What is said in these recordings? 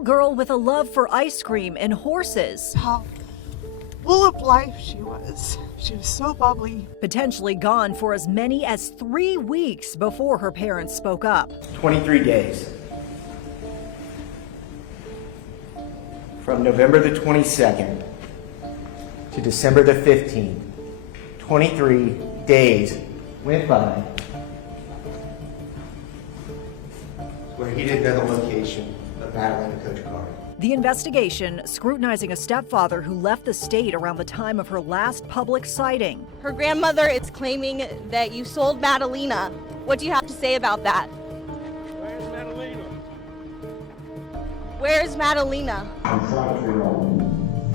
little girl with a love for ice cream and horses. How full of life she was. She was so bubbly. Potentially gone for as many as 3 weeks before her parents spoke up. 23 days. From November the 22nd to December the 15th, 23 days went by where he didn't know the location of Madalina Cojocari. The investigation scrutinizing a stepfather who left the state around the time of her last public sighting. Her grandmother is claiming that you sold Madalina. What do you have to say about that? Where's Madalina? Where's Madalina? I'm trying to figure out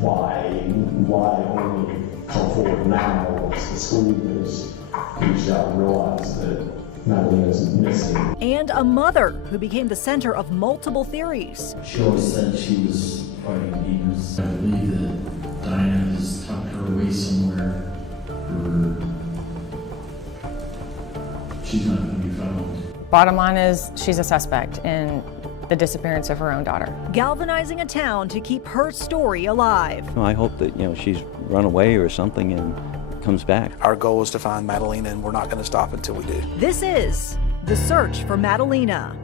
why only come forward now once the school has reached out and realized that Madalina is missing. And a mother who became the center of multiple theories. She always said she was fighting demons. I believe that Diana has tucked her away somewhere she's not going to be found. Bottom line is she's a suspect in the disappearance of her own daughter. Galvanizing a town to keep her story alive. I hope that, she's run away or something and comes back. Our goal is to find Madalina, and we're not going to stop until we do. This is The Search for Madalina.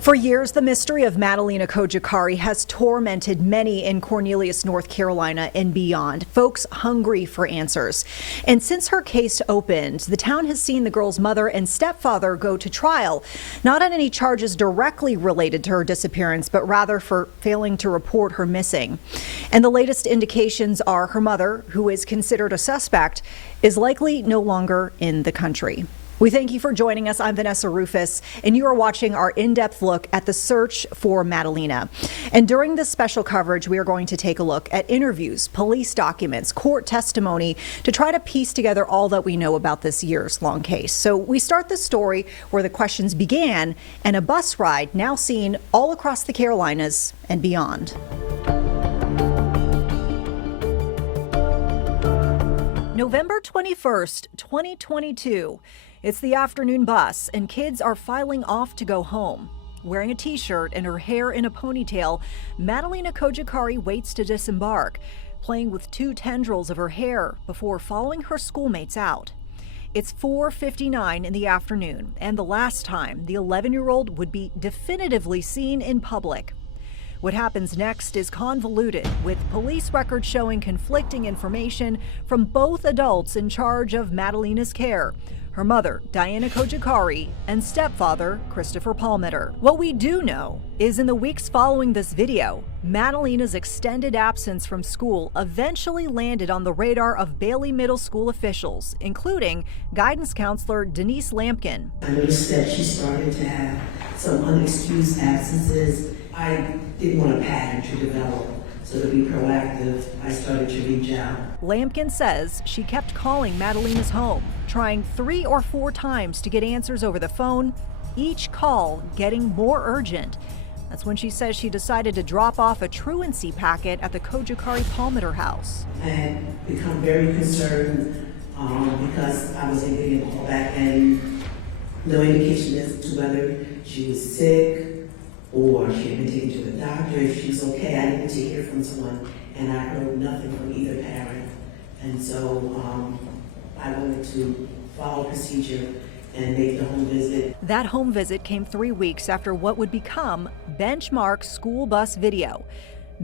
For years, the mystery of Madalina Cojocari has tormented many in Cornelius, North Carolina and beyond, folks hungry for answers. And since her case opened, the town has seen the girl's mother and stepfather go to trial, not on any charges directly related to her disappearance, but rather for failing to report her missing. And the latest indications are her mother, who is considered a suspect, is likely no longer in the country. We thank you for joining us. I'm Vanessa Rufus, and you are watching our in-depth look at the search for Madalina. And during this special coverage, we are going to take a look at interviews, police documents, court testimony to try to piece together all that we know about this years-long case. So we start the story where the questions began and a bus ride now seen all across the Carolinas and beyond. November 21st, 2022. It's the afternoon bus, and kids are filing off to go home. Wearing a t-shirt and her hair in a ponytail, Madalina Cojocari waits to disembark, playing with 2 tendrils of her hair before following her schoolmates out. It's 4:59 in the afternoon, and the last time the 11-year-old would be definitively seen in public. What happens next is convoluted, with police records showing conflicting information from both adults in charge of Madalina's care, her mother, Diana Cojocari, and stepfather, Christopher Palmeter. What we do know is in the weeks following this video, Madalina's extended absence from school eventually landed on the radar of Bailey Middle School officials, including guidance counselor Denise Lampkin. I noticed that she started to have some unexcused absences. I didn't want a pattern to develop, so to be proactive, I started to reach out. Lampkin says she kept calling Madalina's home, trying 3 or 4 times to get answers over the phone, each call getting more urgent. That's when she says she decided to drop off a truancy packet at the Cojocari Palmeter house. I had become very concerned because I wasn't getting a call back and no indication as to whether she was sick or she had been taken to the doctor, if she's okay. I needed to hear from someone, and I heard nothing from either parent. And so I wanted to follow procedure and make the home visit. That home visit came 3 weeks after what would become Benchmark school bus video.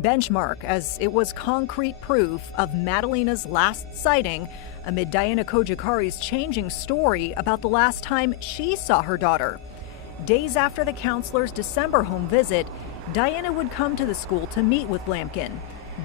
Benchmark, as it was concrete proof of Madalina's last sighting amid Diana Cojocari's changing story about the last time she saw her daughter. Days after the counselor's December home visit, Diana would come to the school to meet with Lampkin,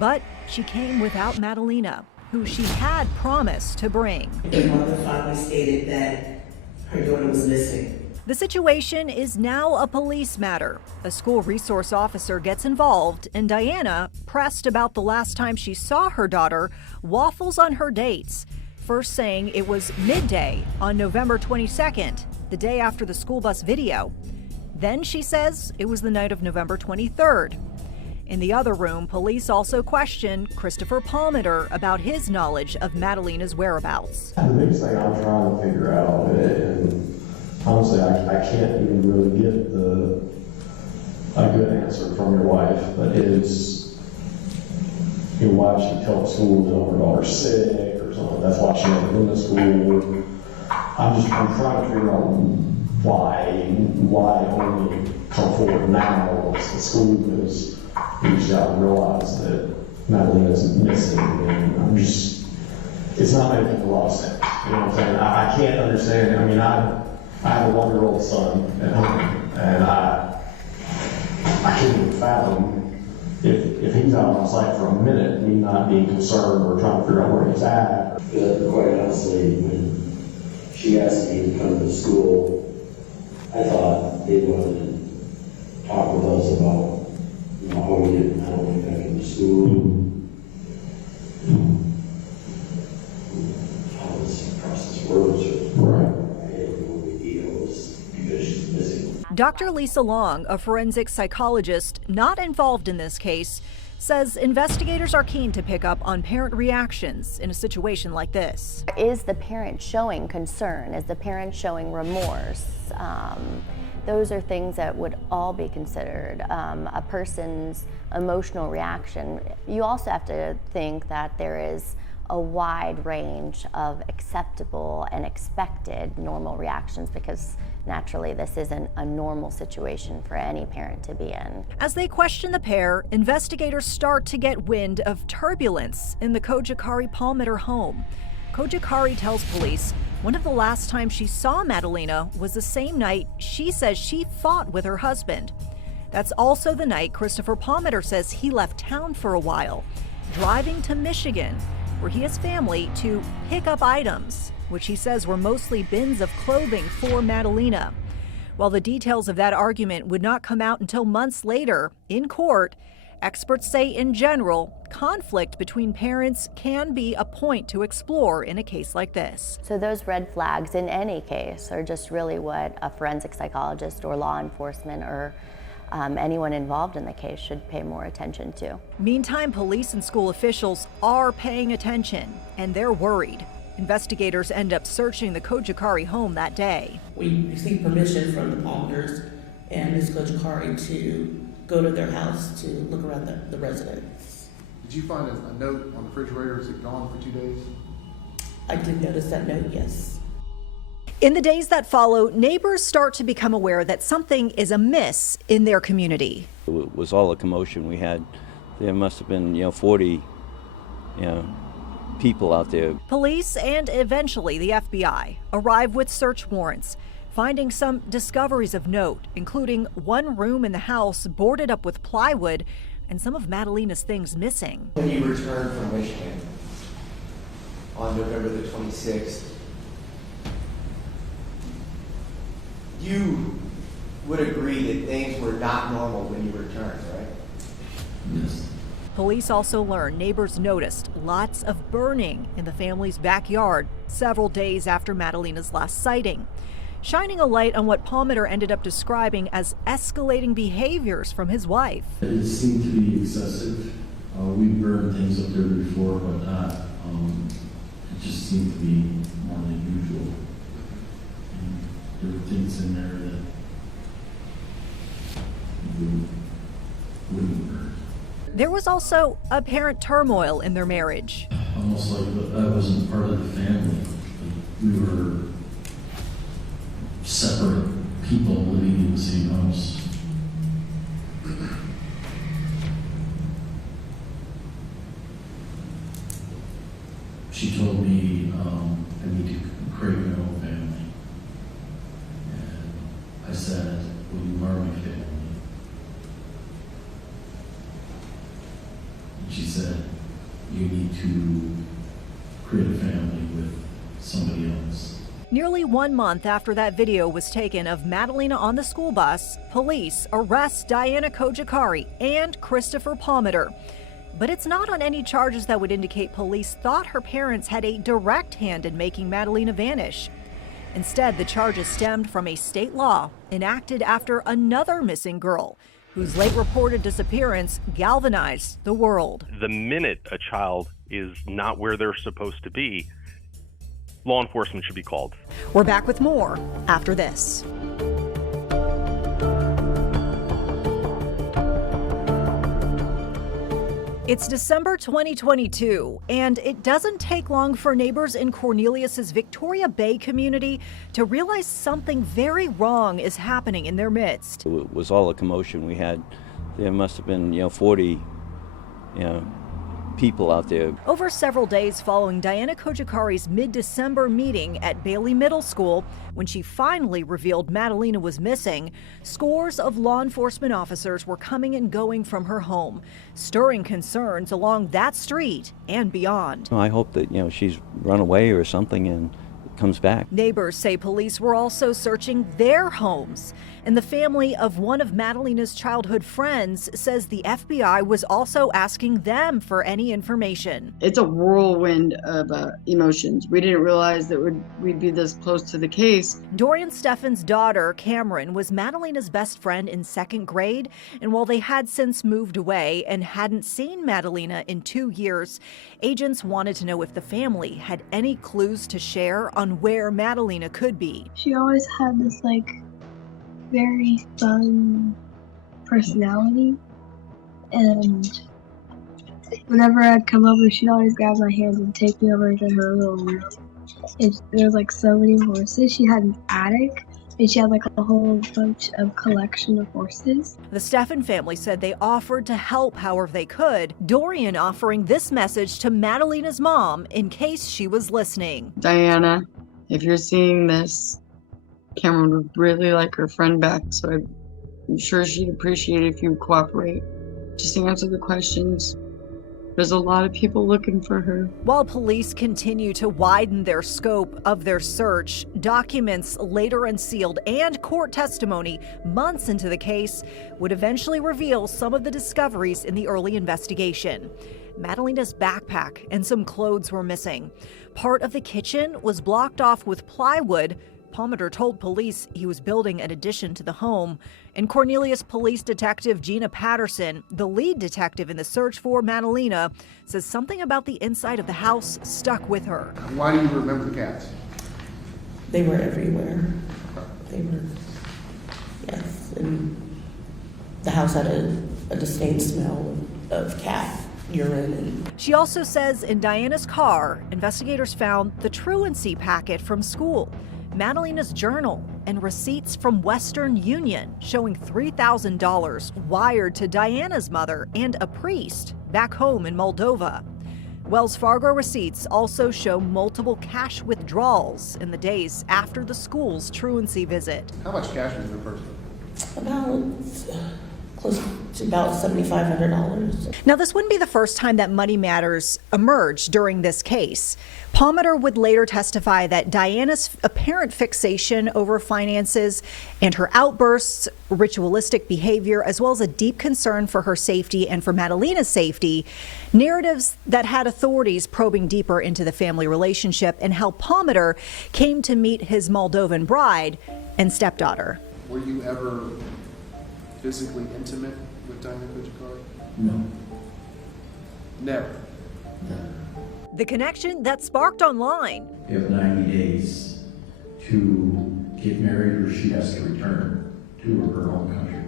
but she came without Madalina, who she had promised to bring. The mother finally stated that her daughter was missing. The situation is now a police matter. A school resource officer gets involved, and Diana, pressed about the last time she saw her daughter, waffles on her dates. First saying it was midday on November 22nd, the day after the school bus video. Then she says it was the night of November 23rd. In the other room, police also questioned Christopher Palmeter about his knowledge of Madalina's whereabouts. The biggest thing I'm trying to figure out, and honestly, I can't even really get a good answer from your wife, but is your wife should tell the school that her daughter's sick or something. That's why she never been to school. I'm trying to figure out why only come forward now once the school has reached out and realized that Madalina's missing, and it's not making a lot of sense. You know what I'm saying? I can't understand. I mean, I have a 1-year-old son at home, and I can't even fathom if he's out on site for a minute, me not being concerned or trying to figure out where he's at. Quite honestly, when she asked me to come to school, I thought they wanted to talk with us about, how we get Madeline back into school. How this process works. Right. Dr. Lisa Long, a forensic psychologist not involved in this case, says investigators are keen to pick up on parent reactions in a situation like this. Is the parent showing concern? Is the parent showing remorse? Those are things that would all be considered. A person's emotional reaction. You also have to think that there is a wide range of acceptable and expected normal reactions, because naturally this isn't a normal situation for any parent to be in. As they question the pair, investigators start to get wind of turbulence in the Cojocari Palmetto home. Cojocari tells police one of the last times she saw Madalina was the same night she says she fought with her husband. That's also the night Christopher Palmetto says he left town for a while, driving to Michigan, where he has family, to pick up items, which he says were mostly bins of clothing for Madalina. While the details of that argument would not come out until months later in court, experts say in general, conflict between parents can be a point to explore in a case like this. So those red flags in any case are just really what a forensic psychologist or law enforcement or anyone involved in the case should pay more attention to. Meantime, police and school officials are paying attention, and they're worried. Investigators end up searching the Cojocari home that day. We received permission from the Palmers and Ms. Cojocari to go to their house to look around the residence. Did you find a note on the refrigerator? Is it gone for 2 days? I did notice that note, yes. In the days that follow, neighbors start to become aware that something is amiss in their community. It was all a commotion we had. There must have been, 40, people out there. Police and eventually the FBI arrive with search warrants, finding some discoveries of note, including one room in the house boarded up with plywood and some of Madalina's things missing. When you returned from Michigan on November the 26th, you would agree that things were not normal when you returned, right? Yes. Police also learned neighbors noticed lots of burning in the family's backyard several days after Madalina's last sighting, shining a light on what Palmetto ended up describing as escalating behaviors from his wife. It seemed to be excessive. We burned things up there before, but not. It just seemed to be more than usual. There were things in there that wouldn't work. There was also apparent turmoil in their marriage. Almost like I wasn't part of the family. We were separate people living in the same house. She told me I need to create my own family. And I said, well, you are my family. And she said, you need to create a family with somebody else. Nearly 1 month after that video was taken of Madalina on the school bus, police arrest Diana Cojocari and Christopher Palmetto. But it's not on any charges that would indicate police thought her parents had a direct hand in making Madalina vanish. Instead, the charges stemmed from a state law enacted after another missing girl, whose late reported disappearance galvanized the world. The minute a child is not where they're supposed to be, law enforcement should be called. We're back with more after this. It's December 2022, and it doesn't take long for neighbors in Cornelius's Victoria Bay community to realize something very wrong is happening in their midst. It was all a commotion we had. There must have been, 40, people out there. Over several days following Diana Cojocari's mid-December meeting at Bailey Middle School, when she finally revealed Madalina was missing, scores of law enforcement officers were coming and going from her home, stirring concerns along that street and beyond. I hope that, she's run away or something and comes back. Neighbors say police were also searching their homes, and the family of one of Madalina's childhood friends says the FBI was also asking them for any information. It's a whirlwind of emotions. We didn't realize that we'd be this close to the case. Dorian Stephan's daughter, Cameron, was Madalina's best friend in second grade, and while they had since moved away and hadn't seen Madalina in 2 years, agents wanted to know if the family had any clues to share on where Madalina could be. She always had this very fun personality, and whenever I'd come over, she'd always grab my hands and take me over to her little room. And there was so many horses. She had an attic, and she had a whole bunch of collection of horses. The Stephan family said they offered to help however they could, Dorian offering this message to Madalina's mom in case she was listening. Diana, if you're seeing this, Cameron would really like her friend back, so I'm sure she'd appreciate it if you would cooperate. Just answer the questions. There's a lot of people looking for her. While police continue to widen their scope of their search, documents later unsealed and court testimony months into the case would eventually reveal some of the discoveries in the early investigation. Madalina's backpack and some clothes were missing. Part of the kitchen was blocked off with plywood. Palmer told police he was building an addition to the home. And Cornelius Police Detective Gina Patterson, the lead detective in the search for Madalina, says something about the inside of the house stuck with her. Why do you remember the cats? They were everywhere. They were, yes. And the house had a distinct smell of cat urine. She also says in Diana's car, investigators found the truancy packet from school, Madalina's journal, and receipts from Western Union showing $3,000 wired to Diana's mother and a priest back home in Moldova. Wells Fargo receipts also show multiple cash withdrawals in the days after the school's truancy visit. How much cash was in the purse? About close to about $7,500. Now, this wouldn't be the first time that money matters emerged during this case. Palmer would later testify that Diana's apparent fixation over finances and her outbursts, ritualistic behavior, as well as a deep concern for her safety and for Madalina's safety, narratives that had authorities probing deeper into the family relationship and how Palmer came to meet his Moldovan bride and stepdaughter. Were you ever physically intimate with Diana Cojocari? No. Never? Never. The connection that sparked online. You have 90 days to get married or she has to return to her home country.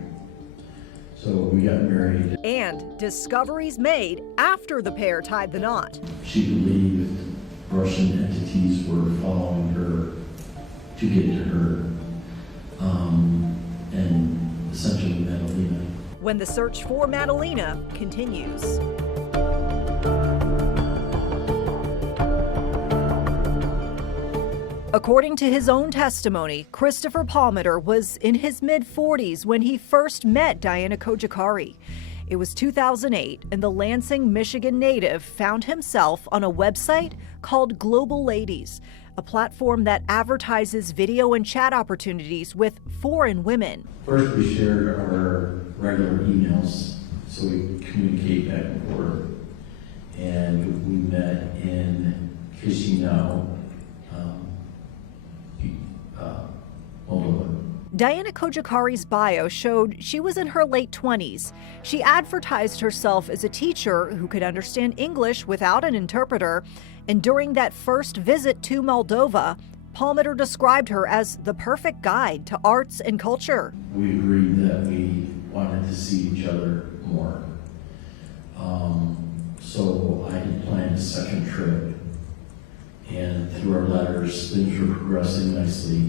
So we got married. And discoveries made after the pair tied the knot. She believed Russian entities were following her to get to her, and essentially Madalina. When the search for Madalina continues. According to his own testimony, Christopher Palmer was in his mid-40s when he first met Diana Cojocari. It was 2008, and the Lansing, Michigan native found himself on a website called Global Ladies, a platform that advertises video and chat opportunities with foreign women. First, we shared our regular emails so we could communicate back and forth. And we met in Chisinau, Moldova. Diana Cojocari's bio showed she was in her late 20s. She advertised herself as a teacher who could understand English without an interpreter. And during that first visit to Moldova, Palmer described her as the perfect guide to arts and culture. We agreed that we wanted to see each other more. So I had planned a second trip, and through our letters, things were progressing nicely.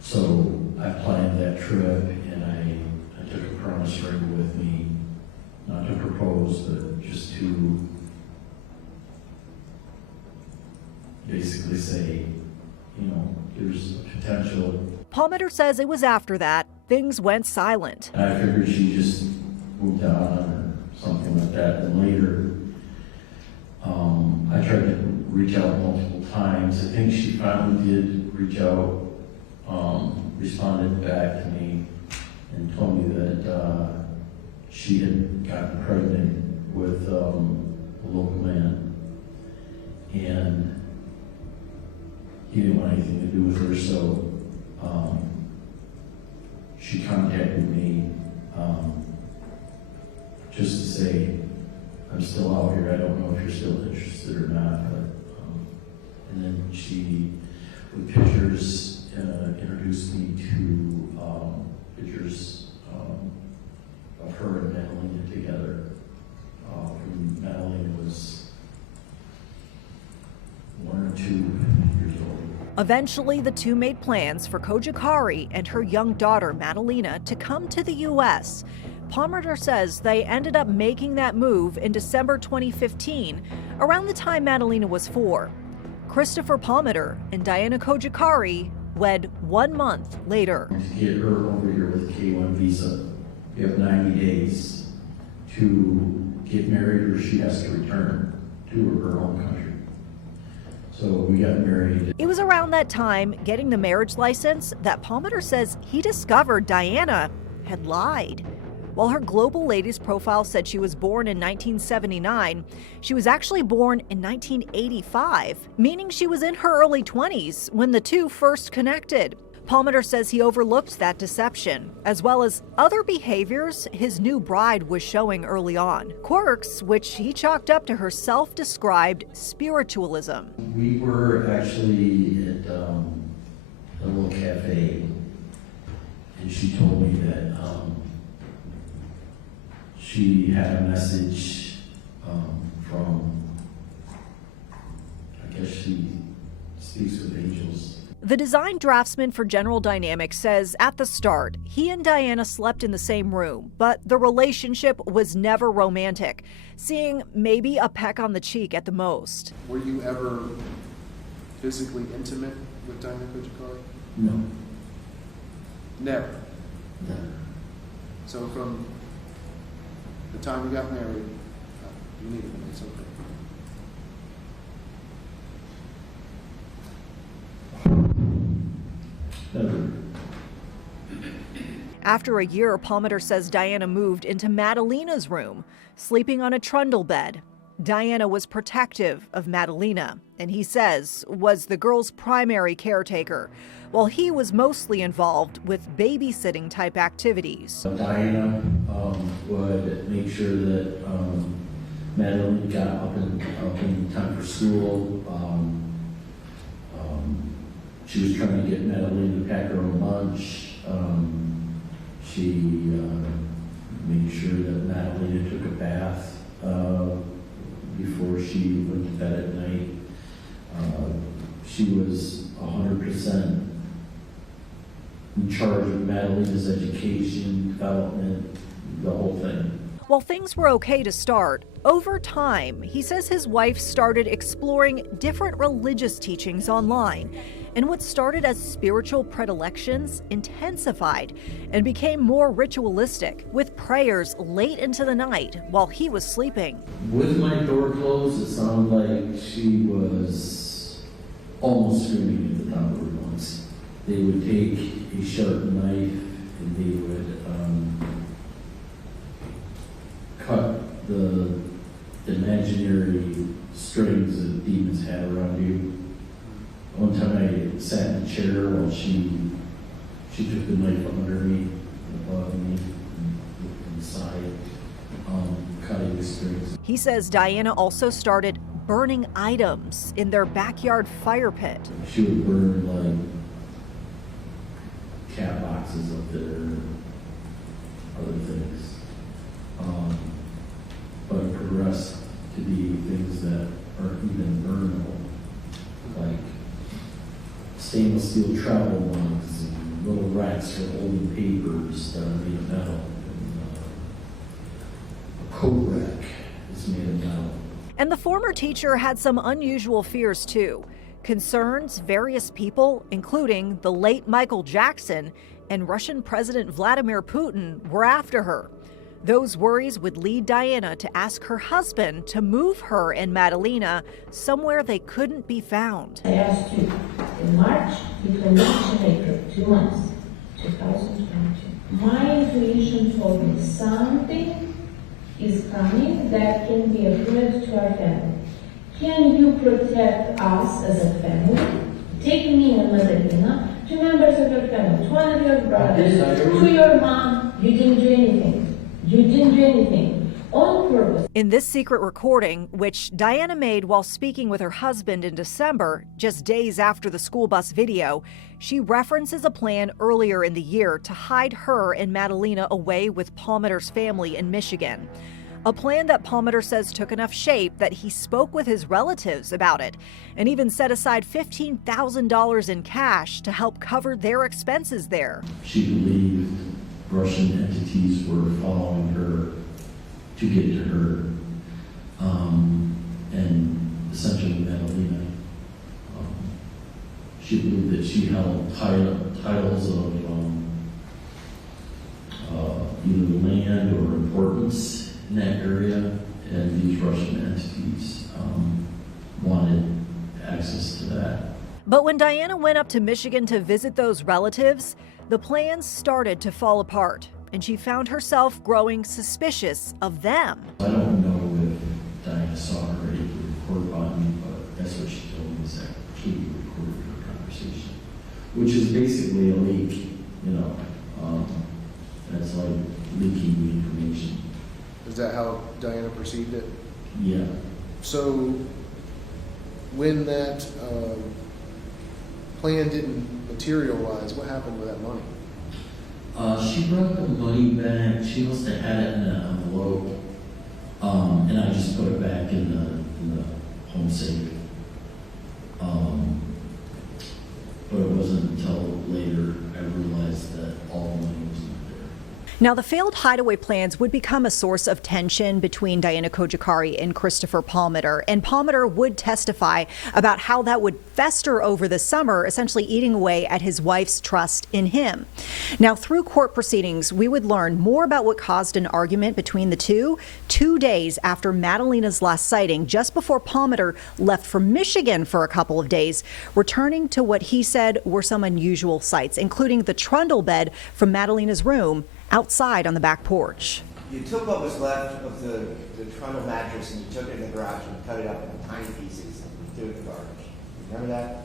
So I planned that trip, and I took a promise ring with me, not to propose, but just to basically say, you know, there's potential. Palmater says it was after that things went silent. I figured she just moved on or something like that. And later, I tried to reach out multiple times. I think she finally did reach out, responded back to me and told me that she had gotten pregnant with a local man, and he didn't want anything to do with her, so she contacted me just to say, I'm still out here, I don't know if you're still interested or not, but, and then she, with pictures, introduced me to pictures of her and Madalina together. Madalina was 1 or 2 years old. Eventually, the two made plans for Cojocari and her young daughter, Madalina, to come to the U.S. Palmater says they ended up making that move in December 2015, around the time Madalina was 4. Christopher Palmater and Diana Cojocari wed 1 month later. To get her over here with a K-1 visa, you have 90 days to get married, or she has to return to her home country. So we got married. It was around that time, getting the marriage license, that Palmater says he discovered Diana had lied. While her Global Ladies profile said she was born in 1979, she was actually born in 1985, meaning she was in her early 20s when the two first connected. Palmater says he overlooked that deception, as well as other behaviors his new bride was showing early on. Quirks, which he chalked up to her self-described spiritualism. We were actually at a little cafe, and she told me that she had a message from, I guess she speaks with angels. The design draftsman for General Dynamics says at the start, he and Diana slept in the same room, but the relationship was never romantic, seeing maybe a peck on the cheek at the most. Were you ever physically intimate with Diana Cojocari? No. Never? No. So from the time you got married, you needed to make something. Never. After a year, Palmater says Diana moved into Madalina's room, sleeping on a trundle bed. Diana was protective of Madalina, and he says was the girl's primary caretaker, while he was mostly involved with babysitting type activities. Diana would make sure that Madalina got up in time for school. She was trying to get Madalina to pack her own lunch. She made sure that Madalina took a bath before she went to bed at night. She was 100% in charge of Madalina's education, development, the whole thing. While things were okay to start, over time, he says his wife started exploring different religious teachings online, and what started as spiritual predilections intensified and became more ritualistic, with prayers late into the night while he was sleeping. With my door closed, it sounded like she was almost screaming at the top of her lungs. They would take a sharp knife and they would cut the imaginary strings that demons had around you. One time I sat in a chair while she took the knife under me, above me, and inside, cutting the strings. He says Diana also started burning items in their backyard fire pit. She would burn like cat boxes up there, other things. but it progressed to be things that are even burnable, like stainless steel travel mugs and little racks for holding papers that are made of metal. And, a coat rack is made of metal. And the former teacher had some unusual fears too. Concerns various people, including the late Michael Jackson and Russian President Vladimir Putin, were after her. Those worries would lead Diana to ask her husband to move her and Madalina somewhere they couldn't be found. I asked you in March, between March and April, 2 months, 2020. My intuition told me something is coming that can be a threat to our family. Can you protect us as a family? Take me and Madalina, 2 members of your family, 1 of your brothers, to your mom. You didn't do anything. You didn't do anything on purpose. In this secret recording, which Diana made while speaking with her husband in December, just days after the school bus video, she references a plan earlier in the year to hide her and Madalina away with Palmetter's family in Michigan. A plan that Palmetter says took enough shape that he spoke with his relatives about it and even set aside $15,000 in cash to help cover their expenses there. She believed Russian entities were following her to get to her, and essentially Madalina. She believed that she held titles of either land or importance in that area, and these Russian entities wanted access to that. But when Diana went up to Michigan to visit those relatives, the plans started to fall apart, and she found herself growing suspicious of them. I don't know if Diana saw her able to record on me, but that's what she told me, is that Katie recorded her conversation, which is basically a leak, that's like leaking the information. Is that how Diana perceived it? Yeah. So when that plan didn't materialize, what happened with that money? She brought the money back. She must have had it in an envelope, and I just put it back in the home safe. But it wasn't until later I realized that all the money was not there. Now, the failed hideaway plans would become a source of tension between Madalina Cojocari and Christopher Palmetter, and Palmetter would testify about how that would fester over the summer, essentially eating away at his wife's trust in him. Now, through court proceedings, we would learn more about what caused an argument between the two 2 days after Madalina's last sighting, just before Palmetter left for Michigan for a couple of days, returning to what he said were some unusual sights, including the trundle bed from Madalina's room outside on the back porch. You took what was left of the trundle mattress and you took it in the garage and cut it up into tiny pieces and threw it in the garbage. Remember that?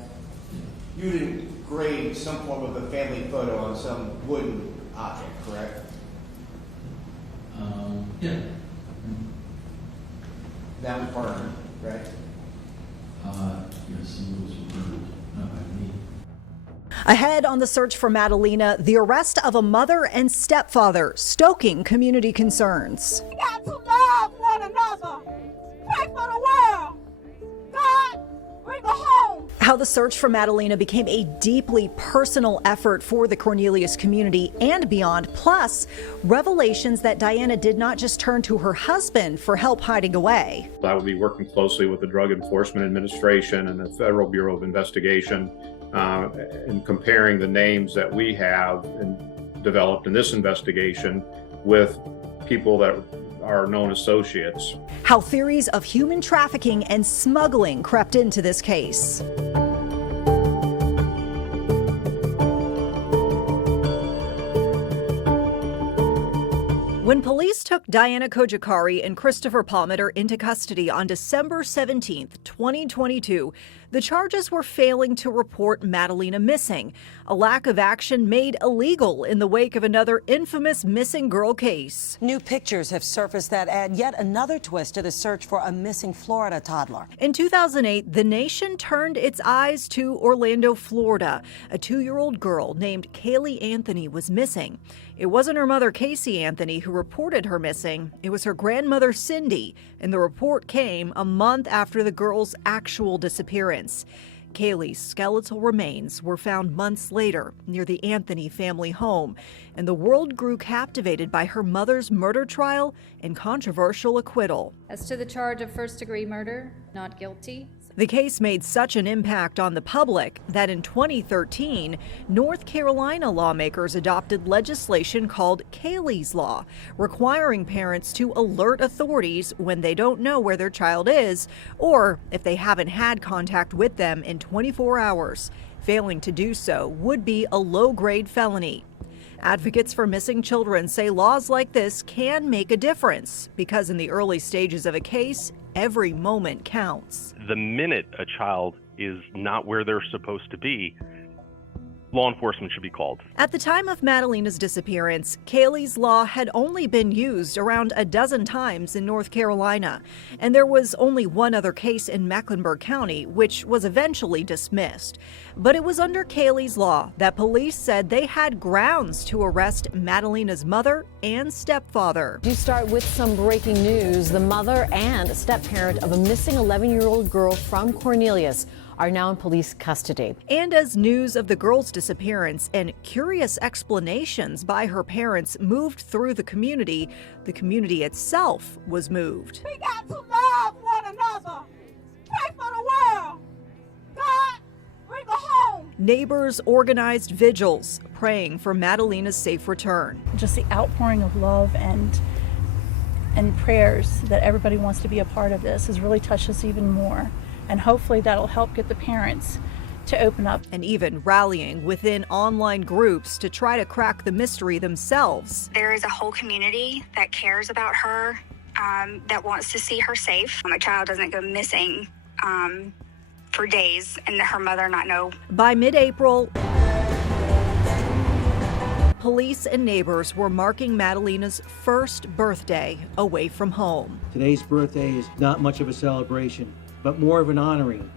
You didn't grade some form of a family photo on some wooden object, correct? Yeah. That was burned, right? Yes, some of those were burned, not by me. Ahead on the search for Madalina, the arrest of a mother and stepfather, stoking community concerns. We got to love one another. Pray for the world. God, bring her home. How the search for Madalina became a deeply personal effort for the Cornelius community and beyond, plus revelations that Diana did not just turn to her husband for help hiding away. I will be working closely with the Drug Enforcement Administration and the Federal Bureau of Investigation in comparing the names that we have developed in this investigation with people that are known associates. How theories of human trafficking and smuggling crept into this case. When police took Madalina Cojocari and Christopher Palmetter into custody on December 17, 2022, the charges were failing to report Madalina missing, a lack of action made illegal in the wake of another infamous missing girl case. New pictures have surfaced that add yet another twist to the search for a missing Florida toddler. In 2008, the nation turned its eyes to Orlando, Florida. A 2-year-old girl named Kaylee Anthony was missing. It wasn't her mother, Casey Anthony, who reported her missing, it was her grandmother, Cindy, and the report came a month after the girl's actual disappearance. Kaylee's skeletal remains were found months later near the Anthony family home, and the world grew captivated by her mother's murder trial and controversial acquittal. As to the charge of first-degree murder, not guilty. The case made such an impact on the public that in 2013, North Carolina lawmakers adopted legislation called Kaylee's Law, requiring parents to alert authorities when they don't know where their child is or if they haven't had contact with them in 24 hours. Failing to do so would be a low-grade felony. Advocates for missing children say laws like this can make a difference because in the early stages of a case, every moment counts. The minute a child is not where they're supposed to be, law enforcement should be called. At the time of Madalina's disappearance, Kaylee's Law had only been used around a dozen times in North Carolina, and there was only one other case in Mecklenburg County, which was eventually dismissed. But it was under Kaylee's Law that police said they had grounds to arrest Madalina's mother and stepfather. You start with some breaking news. The mother and step-parent of a missing 11-year-old girl from Cornelius are now in police custody. And as news of the girl's disappearance and curious explanations by her parents moved through the community itself was moved. We got to love one another. Pray for the world. God, bring her home. Neighbors organized vigils, praying for Madalina's safe return. Just the outpouring of love and prayers that everybody wants to be a part of this has really touched us even more. And hopefully that'll help get the parents to open up. And even rallying within online groups to try to crack the mystery themselves. There is a whole community that cares about her, that wants to see her safe. A child doesn't go missing for days and her mother not know. By mid-April, police and neighbors were marking Madalina's first birthday away from home. Today's birthday is not much of a celebration, but more of an honoring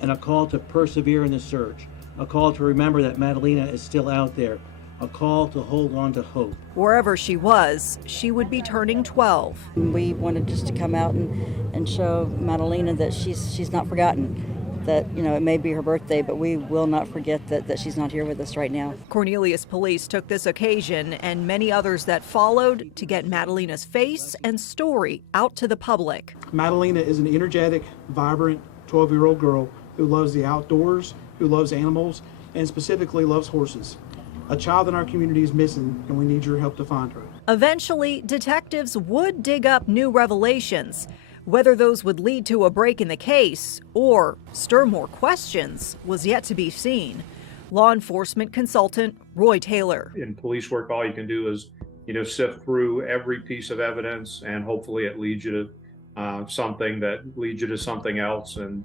and a call to persevere in the search, a call to remember that Madalina is still out there, a call to hold on to hope. Wherever she was, she would be turning 12. We wanted just to come out and show Madalina that she's not forgotten. That, it may be her birthday, but we will not forget that she's not here with us right now. Cornelius police took this occasion and many others that followed to get Madalina's face and story out to the public. Madalina is an energetic, vibrant 12-year-old girl who loves the outdoors, who loves animals, and specifically loves horses. A child in our community is missing, and we need your help to find her. Eventually, detectives would dig up new revelations. Whether those would lead to a break in the case or stir more questions was yet to be seen. Law enforcement consultant Roy Taylor. In police work, all you can do is, sift through every piece of evidence, and hopefully it leads you to something that leads you to something else, and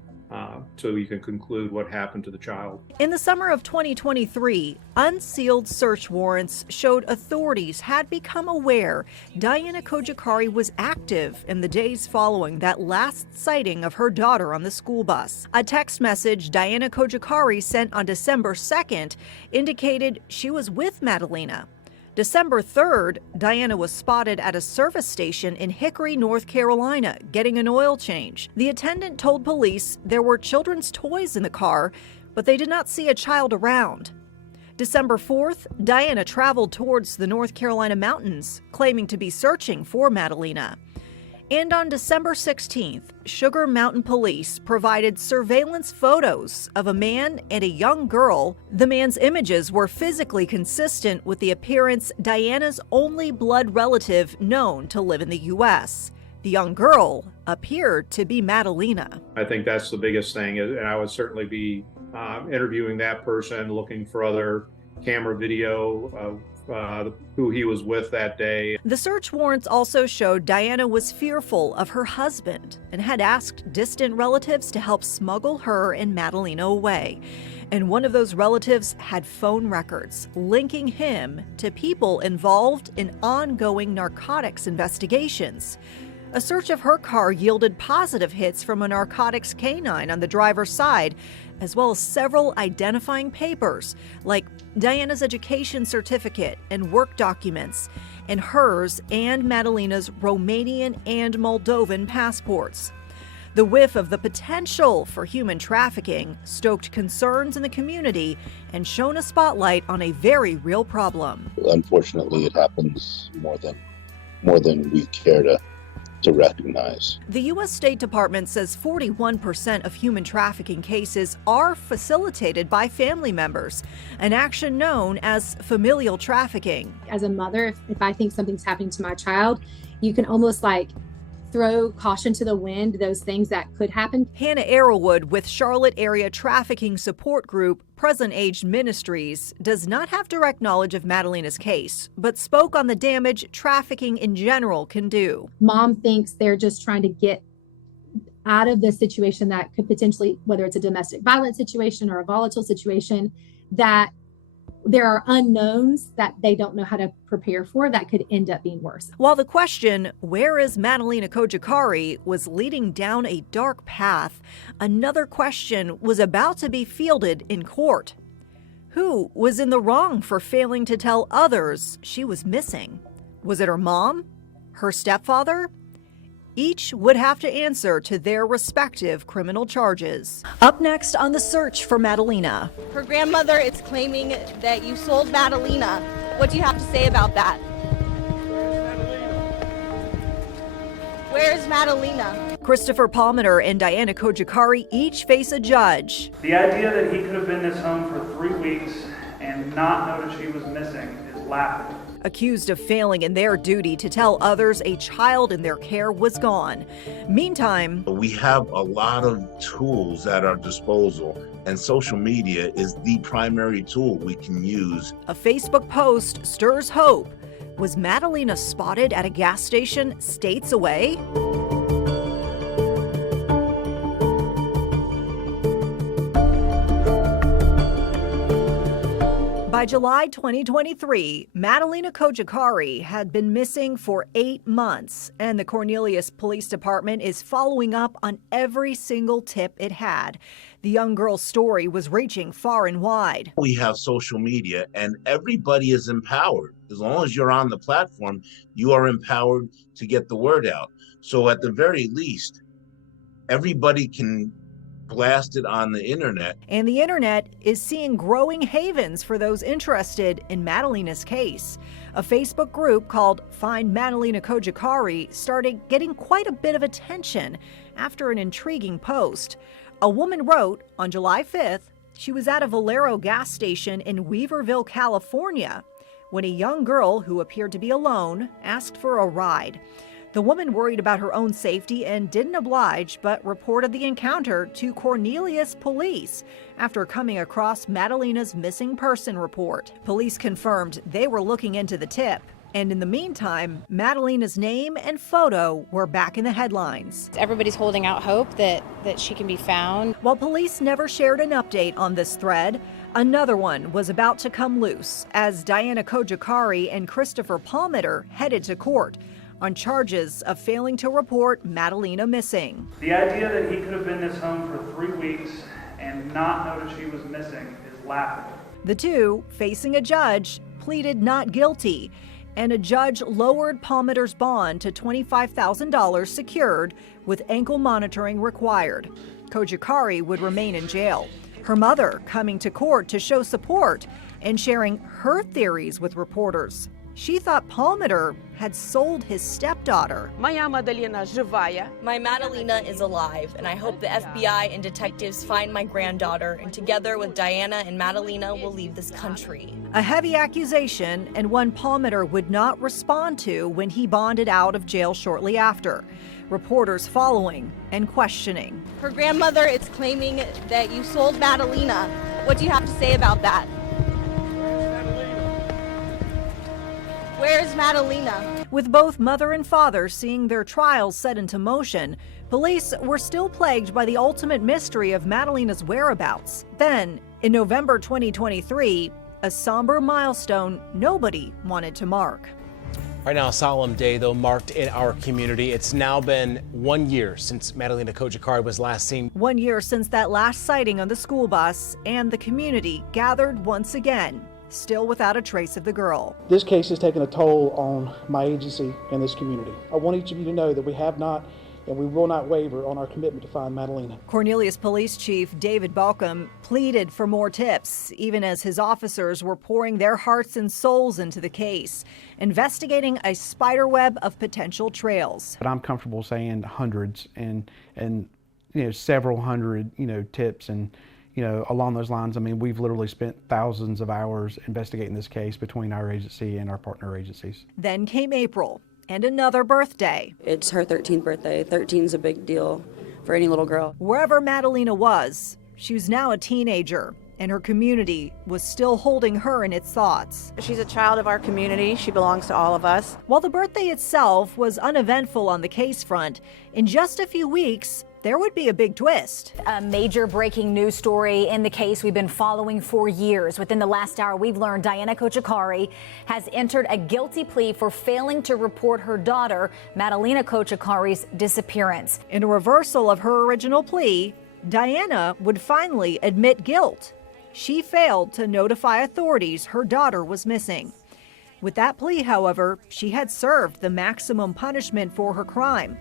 so you can conclude what happened to the child. In the summer of 2023, unsealed search warrants showed authorities had become aware Madalina Cojocari was active in the days following that last sighting of her daughter on the school bus. A text message Madalina Cojocari sent on December 2nd indicated she was with Madalina. December 3rd, Diana was spotted at a service station in Hickory, North Carolina, getting an oil change. The attendant told police there were children's toys in the car, but they did not see a child around. December 4th, Diana traveled towards the North Carolina mountains, claiming to be searching for Madalina. And on December 16th, Sugar Mountain Police provided surveillance photos of a man and a young girl. The man's images were physically consistent with the appearance Diana's only blood relative known to live in the U.S. The young girl appeared to be Madalina. I think that's the biggest thing, and I would certainly be interviewing that person, looking for other camera video of who he was with that day. The search warrants also showed Diana was fearful of her husband and had asked distant relatives to help smuggle her and Madalina away. And one of those relatives had phone records linking him to people involved in ongoing narcotics investigations. A search of her car yielded positive hits from a narcotics canine on the driver's side, as well as several identifying papers, like Diana's education certificate and work documents, and hers and Madalina's Romanian and Moldovan passports. The whiff of the potential for human trafficking stoked concerns in the community and shone a spotlight on a very real problem. Unfortunately, it happens more than we care to recognize. The U.S. State Department says 41% of human trafficking cases are facilitated by family members, an action known as familial trafficking. As a mother, if I think something's happening to my child, you can almost like throw caution to the wind, those things that could happen. Hannah Arrowwood with Charlotte Area Trafficking Support Group, Present Age Ministries, does not have direct knowledge of Madalina's case, but spoke on the damage trafficking in general can do. Mom thinks they're just trying to get out of the situation that could potentially, whether it's a domestic violence situation or a volatile situation, that there are unknowns that they don't know how to prepare for that could end up being worse. While the question, where is Madalina Cojocari, was leading down a dark path, another question was about to be fielded in court. Who was in the wrong for failing to tell others she was missing? Was it her mom? Her stepfather? Each would have to answer to their respective criminal charges. Up next on the search for Madalina. Her grandmother is claiming that you sold Madalina. What do you have to say about that? Where's Madalina? Christopher Palmer and Diana Cojocari each face a judge. The idea that he could have been this home for 3 weeks and not know that she was missing is laughable. Accused of failing in their duty to tell others a child in their care was gone. Meantime, we have a lot of tools at our disposal, and social media is the primary tool we can use. A Facebook post stirs hope. Was Madalina spotted at a gas station states away? By July 2023, Madalina Cojocari had been missing for 8 months, and the Cornelius Police Department is following up on every single tip it had. The young girl's story was reaching far and wide. We have social media, and everybody is empowered. As long as you're on the platform, you are empowered to get the word out. So at the very least, everybody can blast it on the internet. And the internet is seeing growing havens for those interested in Madalina's case. A Facebook group called Find Madalina Cojocari started getting quite a bit of attention after an intriguing post. A woman wrote on July 5th she was at a Valero gas station in Weaverville, California, when a young girl who appeared to be alone asked for a ride. The woman worried about her own safety and didn't oblige, but reported the encounter to Cornelius police after coming across Madalina's missing person report. Police confirmed they were looking into the tip. And in the meantime, Madalina's name and photo were back in the headlines. Everybody's holding out hope that she can be found. While police never shared an update on this thread, another one was about to come loose as Diana Cojocari and Christopher Palmer headed to court on charges of failing to report Madalina missing. The idea that he could have been this home for 3 weeks and not know that she was missing is laughable. The two, facing a judge, pleaded not guilty, and a judge lowered Palmer's bond to $25,000 secured with ankle monitoring required. Cojocari would remain in jail. Her mother coming to court to show support and sharing her theories with reporters. She thought Palmer had sold his stepdaughter. My Madalina is alive, and I hope the FBI and detectives find my granddaughter, and together with Diana and Madalina will leave this country. A heavy accusation, and one Palmer would not respond to when he bonded out of jail shortly after. Reporters following and questioning. Her grandmother is claiming that you sold Madalina. What do you have to say about that? Where's Madalina? With both mother and father seeing their trials set into motion, police were still plagued by the ultimate mystery of Madalina's whereabouts. Then, in November 2023, a somber milestone nobody wanted to mark. Right now, a solemn day, though, marked in our community. It's now been 1 year since Madalina Cojocari was last seen. 1 year since that last sighting on the school bus, and the community gathered once again, still without a trace of the girl. This case has taken a toll on my agency and this community. I want each of you to know that we have not and we will not waver on our commitment to find Madalina. Cornelius Police Chief David Balcom pleaded for more tips, even as his officers were pouring their hearts and souls into the case, investigating a spiderweb of potential trails. But I'm comfortable saying hundreds and several hundred, tips and along those lines. I mean, we've literally spent thousands of hours investigating this case between our agency and our partner agencies. Then came April. And another birthday. It's her 13th birthday. 13's a big deal for any little girl. Wherever Madalina was, she was now a teenager, and her community was still holding her in its thoughts. She's a child of our community. She belongs to all of us. While the birthday itself was uneventful on the case front, in just a few weeks, there would be a big twist. A major breaking news story in the case we've been following for years. Within the last hour, we've learned Madalina Cojocari has entered a guilty plea for failing to report her daughter, Madalina Cojocari's disappearance. In a reversal of her original plea, Diana would finally admit guilt. She failed to notify authorities her daughter was missing. With that plea, however, she had served the maximum punishment for her crime.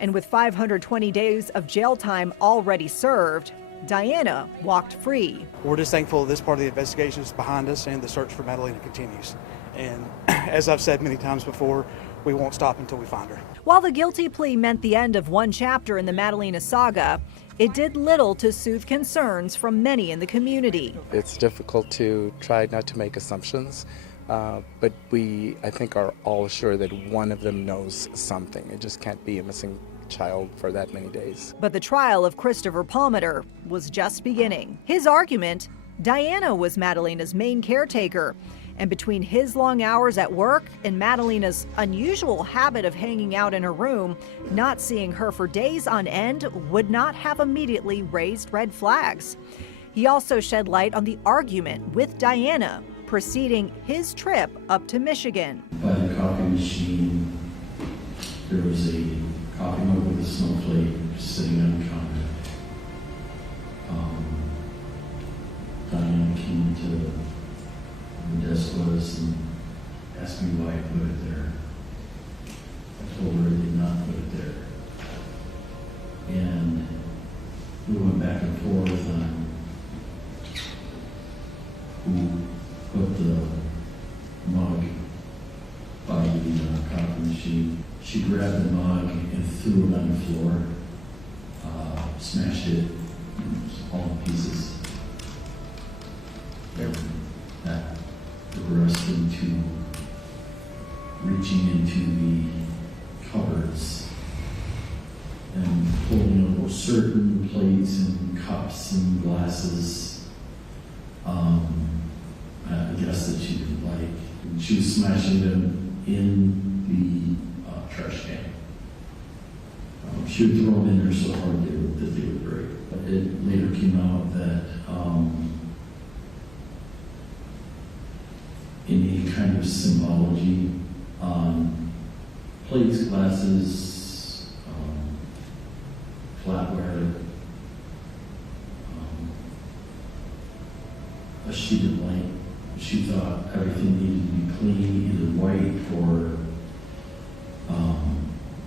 And with 520 days of jail time already served, Diana walked free. We're just thankful this part of the investigation is behind us and the search for Madalina continues. And as I've said many times before, we won't stop until we find her. While the guilty plea meant the end of one chapter in the Madalina saga, it did little to soothe concerns from many in the community. It's difficult to try not to make assumptions. But we, I think, are all sure that one of them knows something. It just can't be a missing child for that many days. But the trial of Christopher Palmer was just beginning. His argument, Diana was Madalina's main caretaker. And between his long hours at work and Madalina's unusual habit of hanging out in her room, not seeing her for days on end would not have immediately raised red flags. He also shed light on the argument with Diana preceding his trip up to Michigan. By the coffee machine, there was a coffee mug with a snowflake sitting on the counter. Diana came to where the desk was and asked me why I put it there. I told her I did not put it there. And we went back and forth on who put the mug by the coffee machine. She grabbed the mug and threw it on the floor, smashed it all to pieces. And that progressed into reaching into the cupboards and pulling out certain plates and cups and glasses. I guess that she didn't like. She was smashing them in the trash can. She would throw them in there so hard that they would break. But it later came out that in any kind of symbology on plates, glasses, flatware, she didn't like. She thought everything needed to be clean, either white or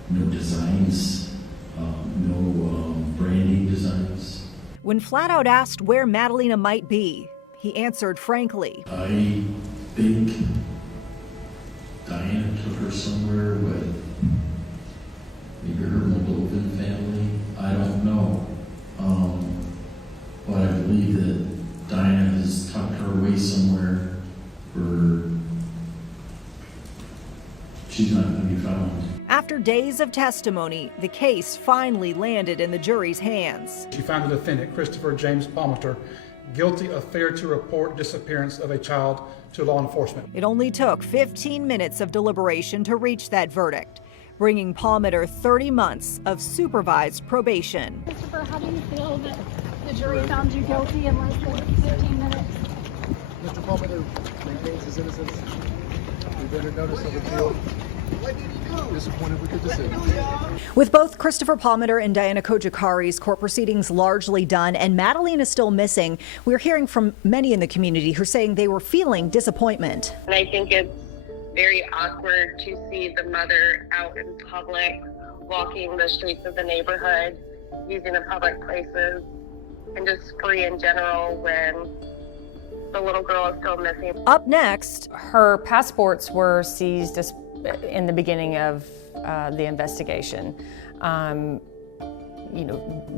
no designs, no branding designs. When flat out asked where Madalina might be, he answered frankly. I think Diana took her somewhere with maybe her Moldovan family. I don't know. But I believe that Diana has tucked her away somewhere where she's not going to be found. After days of testimony, the case finally landed in the jury's hands. She found the defendant, Christopher James Palmer, guilty of failure to report disappearance of a child to law enforcement. It only took 15 minutes of deliberation to reach that verdict, bringing Palmer 30 months of supervised probation. Christopher, how do you feel that the jury found you guilty in less than 15 minutes? Mr. Palmer maintains his innocence. We've entered notice of appeal. Disappointed with the decision. With both Christopher Palmer and Diana Cojocari's court proceedings largely done and Madalina still missing, we're hearing from many in the community who are saying they were feeling disappointment. And I think it's very awkward to see the mother out in public, walking the streets of the neighborhood, using the public places, and just free in general when the little girl is still missing. Up next, her passports were seized in the beginning of the investigation.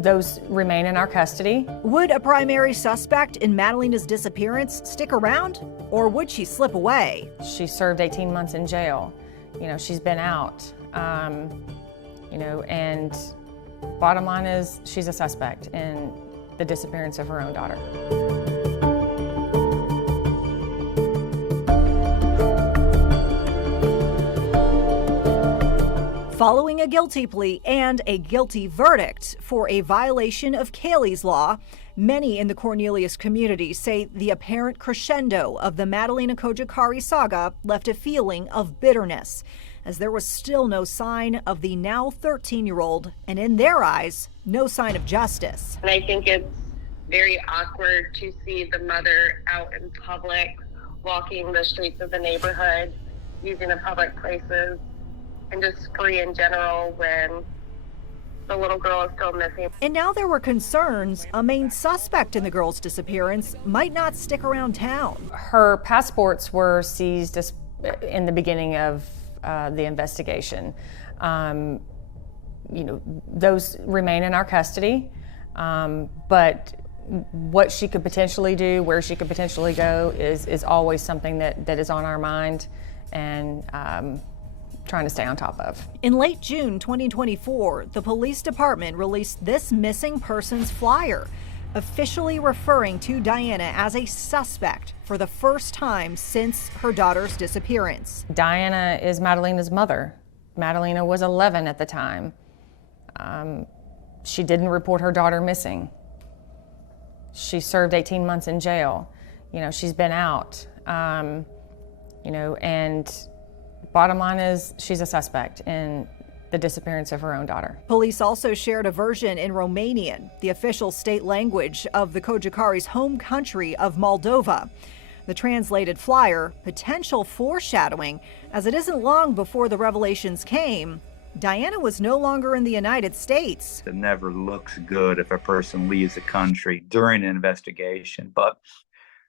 Those remain in our custody. Would a primary suspect in Madalina's disappearance stick around, or would she slip away? She served 18 months in jail. She's been out. And bottom line is she's a suspect in the disappearance of her own daughter. Following a guilty plea and a guilty verdict for a violation of Cayley's Law, many in the Cornelius community say the apparent crescendo of the Madalina Cojocari saga left a feeling of bitterness, as there was still no sign of the now 13-year-old, and in their eyes, no sign of justice. And I think it's very awkward to see the mother out in public, walking the streets of the neighborhood, using the public places, and just free in general when the little girl is still missing. And now there were concerns a main suspect in the girl's disappearance might not stick around town. Her passports were seized in the beginning of the investigation. Those remain in our custody, but what she could potentially do, where she could potentially go is always something that is on our mind and trying to stay on top of. In late June 2024, the police department released this missing persons flyer, officially referring to Diana as a suspect for the first time since her daughter's disappearance. Diana is Madalina's mother. Madalina was 11 at the time. She didn't report her daughter missing. She served 18 months in jail. She's been out. And bottom line is she's a suspect in the disappearance of her own daughter. Police also shared a version in Romanian, the official state language of the Cojocari's home country of Moldova. The translated flyer, potential foreshadowing, as it isn't long before the revelations came, Diana was no longer in the United States. It never looks good if a person leaves the country during an investigation, but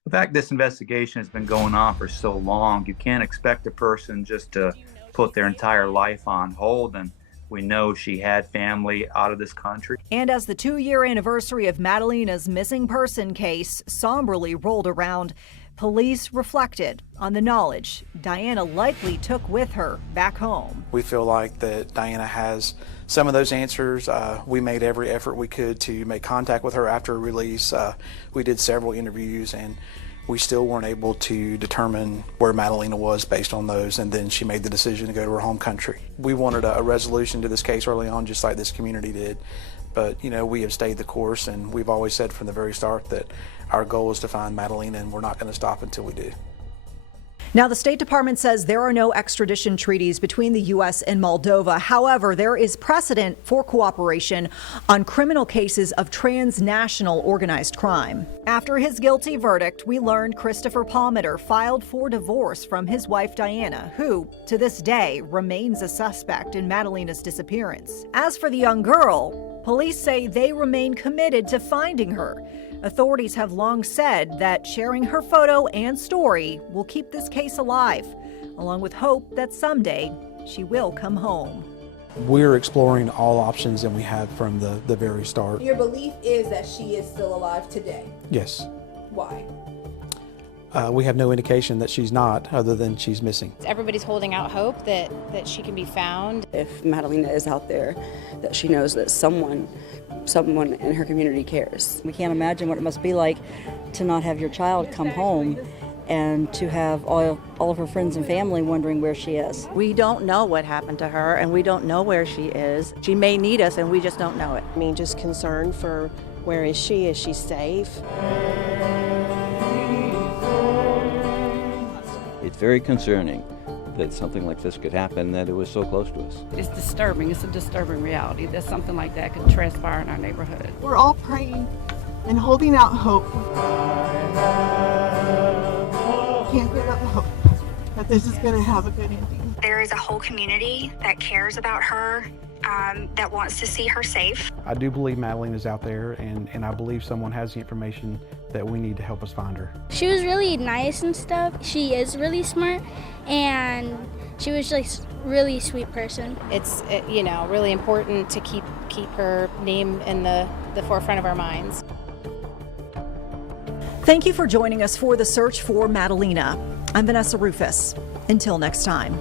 the fact this investigation has been going on for so long, you can't expect a person just to put their entire life on hold, and we know she had family out of this country. And as the 2-year anniversary of Madalina's missing person case somberly rolled around, police reflected on the knowledge Diana likely took with her back home. We feel like that Diana has some of those answers. We made every effort we could to make contact with her after release. We did several interviews and we still weren't able to determine where Madalina was based on those, and then she made the decision to go to her home country. We wanted a resolution to this case early on, just like this community did. But, we have stayed the course, and we've always said from the very start that our goal is to find Madalina, and we're not going to stop until we do. Now, the State Department says there are no extradition treaties between the U.S. and Moldova. However, there is precedent for cooperation on criminal cases of transnational organized crime. After his guilty verdict, we learned Christopher Palmer filed for divorce from his wife Diana, who, to this day, remains a suspect in Madalina's disappearance. As for the young girl, police say they remain committed to finding her. Authorities have long said that sharing her photo and story will keep this case alive, along with hope that someday she will come home. We're exploring all options that we have from the very start. Your belief is that she is still alive today? Yes. Why? We have no indication that she's not, other than she's missing. Everybody's holding out hope that she can be found. If Madalina is out there, that she knows that someone in her community cares. We can't imagine what it must be like to not have your child come home and to have all of her friends and family wondering where she is. We don't know what happened to her, and we don't know where she is. She may need us, and we just don't know it. I mean, just concerned for where is she safe? It's very concerning that something like this could happen, that it was so close to us. It's disturbing. It's a disturbing reality that something like that could transpire in our neighborhood. We're all praying and holding out hope. Can't give up hope that this is going to have a good ending. There is a whole community that cares about her, that wants to see her safe. I do believe Madalina is out there, and I believe someone has the information that we need to help us find her. She was really nice and stuff. She is really smart, and she was just really sweet person. It's really important to keep her name in the forefront of our minds. Thank you for joining us for the search for Madalina. I'm Vanessa Rufus. Until next time.